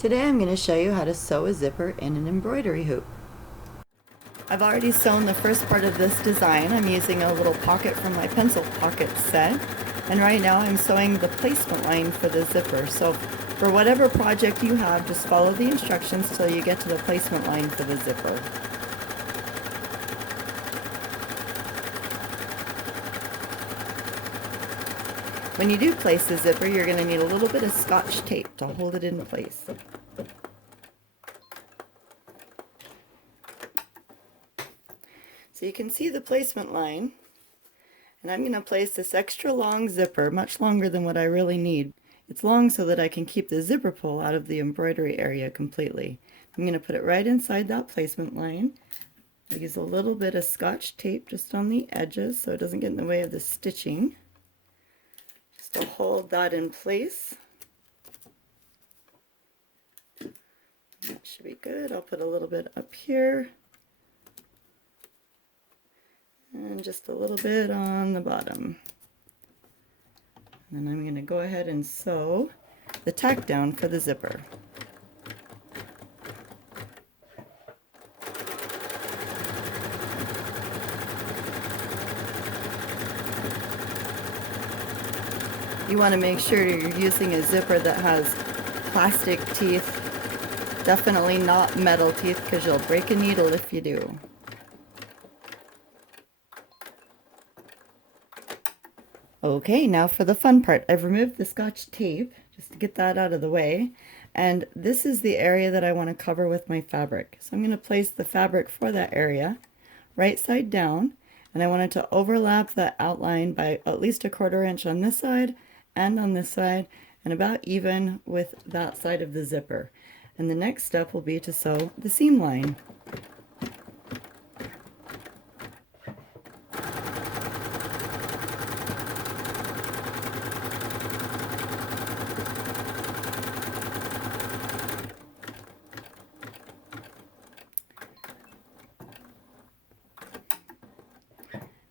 Today I'm going to show you how to sew a zipper in an embroidery hoop. I've already sewn the first part of this design. I'm using a little pocket from my pencil pocket set, and right now I'm sewing the placement line for the zipper. So for whatever project you have, just follow the instructions till you get to the placement line for the zipper. When you do place the zipper, you're going to need a little bit of Scotch tape to hold it in place. So you can see the placement line, and I'm going to place this extra long zipper, much longer than what I really need. It's long so that I can keep the zipper pull out of the embroidery area completely. I'm going to put it right inside that placement line. I use a little bit of Scotch tape just on the edges so it doesn't get in the way of the stitching. Just to hold that in place. That should be good. I'll put a little bit up here. And just a little bit on the bottom. And then I'm going to go ahead and sew the tack down for the zipper. You want to make sure you're using a zipper that has plastic teeth, definitely not metal teeth, because you'll break a needle if you do. Okay, now for the fun part. I've removed the Scotch tape just to get that out of the way, and this is the area that I want to cover with my fabric. So I'm going to place the fabric for that area right side down, and I want it to overlap the outline by at least 1/4 inch on this side and on this side, and about even with that side of the zipper. And the next step will be to sew the seam line.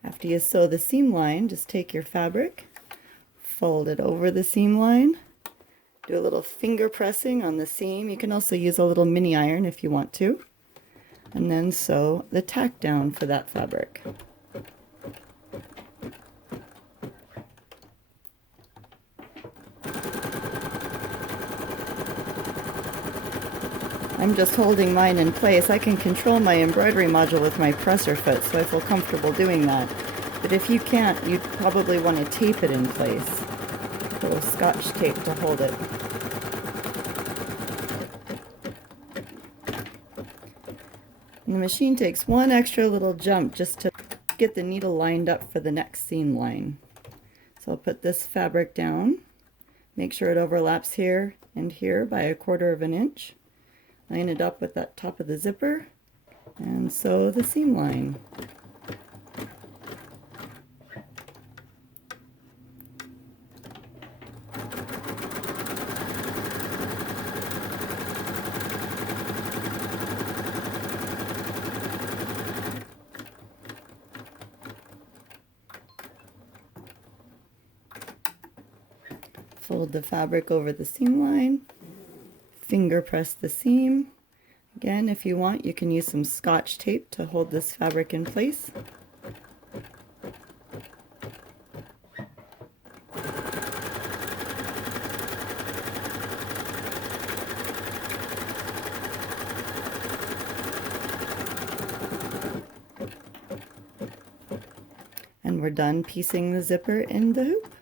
After you sew the seam line, just take your fabric, fold it over the seam line, do a little finger pressing on the seam. You can also use a little mini iron if you want to, and then sew the tack down for that fabric. I'm just holding mine in place. I can control my embroidery module with my presser foot, so I feel comfortable doing that. But if you can't, you'd probably want to tape it in place. A little Scotch tape to hold it. And the machine takes one extra little jump just to get the needle lined up for the next seam line. So I'll put this fabric down, make sure it overlaps here and here by 1/4 inch. Line it up with that top of the zipper and sew the seam line. Fold the fabric over the seam line. Finger press the seam. Again, if you want, you can use some Scotch tape to hold this fabric in place. And we're done piecing the zipper in the hoop.